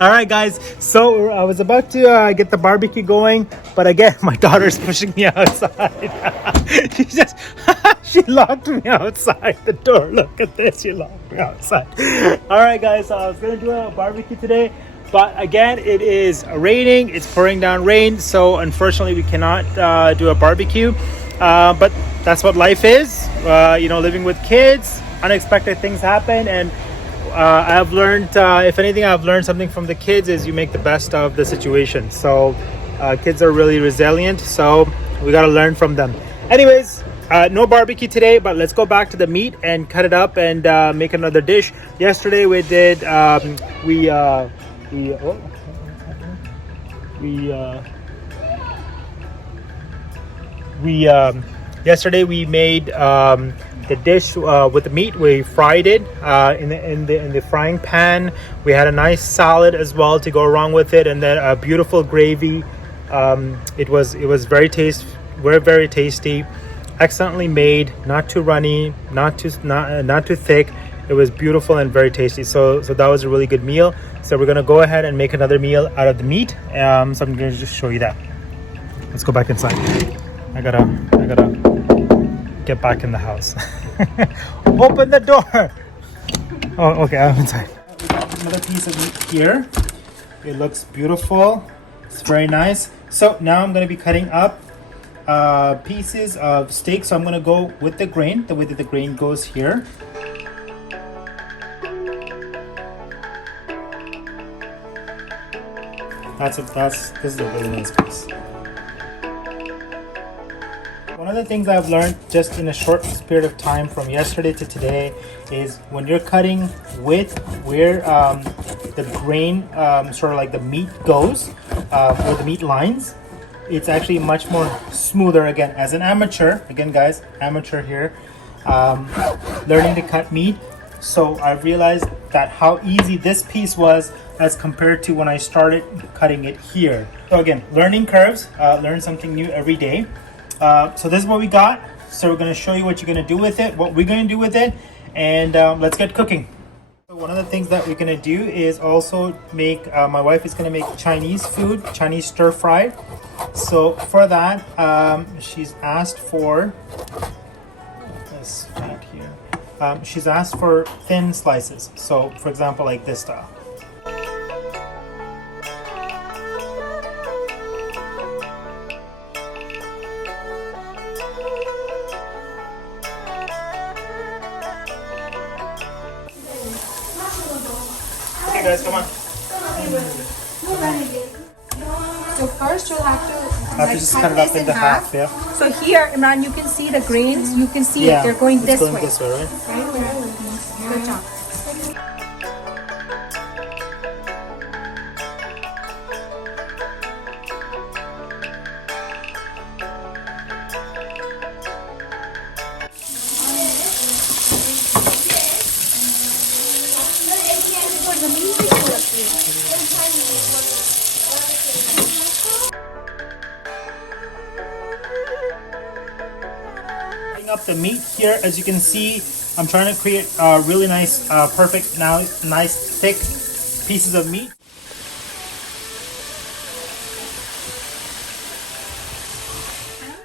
All right, guys. So I was about to get the barbecue going, but again, my daughter's pushing me outside. She locked me outside the door. Look at this. She locked me outside. All right, guys. So I was gonna do a barbecue today, but again, it is raining. It's pouring down rain, so unfortunately, we cannot do a barbecue. But that's what life is. Living with kids, unexpected things happen, and I've learned, if anything, I've learned something from the kids is you make the best of the situation. So kids are really resilient, so we got to learn from them. Anyways, no barbecue today, but let's go back to the meat and cut it up and make another dish. Yesterday we did yesterday we made the dish with the meat. We fried it in the frying pan. We had a nice salad as well to go along with it, and then a beautiful gravy. It was very tasty, excellently made, not too runny, not too thick. It was beautiful and very tasty. So that was a really good meal. So we're gonna go ahead and make another meal out of the meat. So I'm gonna just show you that. Let's go back inside. I gotta get back in the house. Open the door. Oh, okay, I'm inside. We got another piece of meat here. It looks beautiful. It's very nice. So now I'm going to be cutting up pieces of steak. So I'm going to go with the grain, the way that the grain goes here. This is a really nice piece. One of the things I've learned just in a short period of time from yesterday to today is when you're cutting with where the grain, sort of like the meat goes, where the meat lines, it's actually much more smoother. Again, as an amateur, guys, amateur here, learning to cut meat. So I realized that how easy this piece was as compared to when I started cutting it here. So again, learning curves, learn something new every day. So this is what we got. So we're going to show you what you're going to do with it, what we're going to do with it, and let's get cooking. So one of the things that we're going to do is also make, my wife is going to make Chinese food, Chinese stir fry. So for that, she's asked for this right here. She's asked for thin slices. So for example, like this style. Okay guys, come on. So first you'll have to just cut it up into half. Yeah. So here, Imran, you can see the grains. You can see it. They're going this way. This way, right? Good job. Up the meat here, as you can see, I'm trying to create really nice, perfect, nice thick pieces of meat.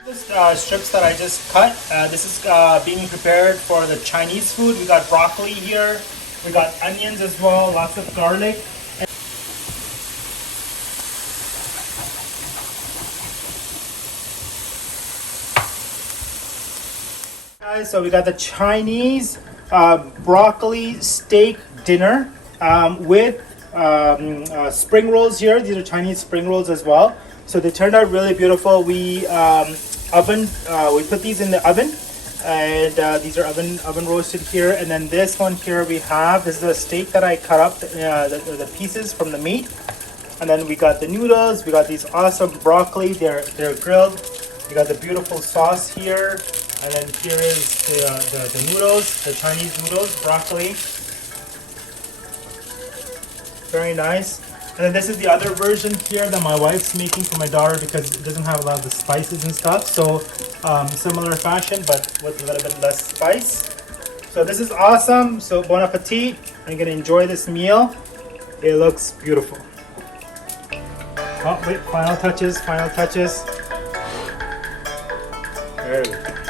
This strips that I just cut, this is being prepared for the Chinese food. We got broccoli here, we got onions as well, lots of garlic. So we got the Chinese broccoli steak dinner with spring rolls here. These are Chinese spring rolls as well. So they turned out really beautiful. We put these in the oven, and these are oven roasted here. And then this one here we have, this is a steak that I cut up the pieces from the meat. And then we got the noodles. We got these awesome broccoli. They're grilled. We got the beautiful sauce here. And then here is the noodles, the Chinese noodles, broccoli. Very nice. And then this is the other version here that my wife's making for my daughter because it doesn't have a lot of the spices and stuff. So similar fashion, but with a little bit less spice. So this is awesome. So bon appetit. I'm gonna enjoy this meal. It looks beautiful. Oh wait, final touches, final touches. There we go.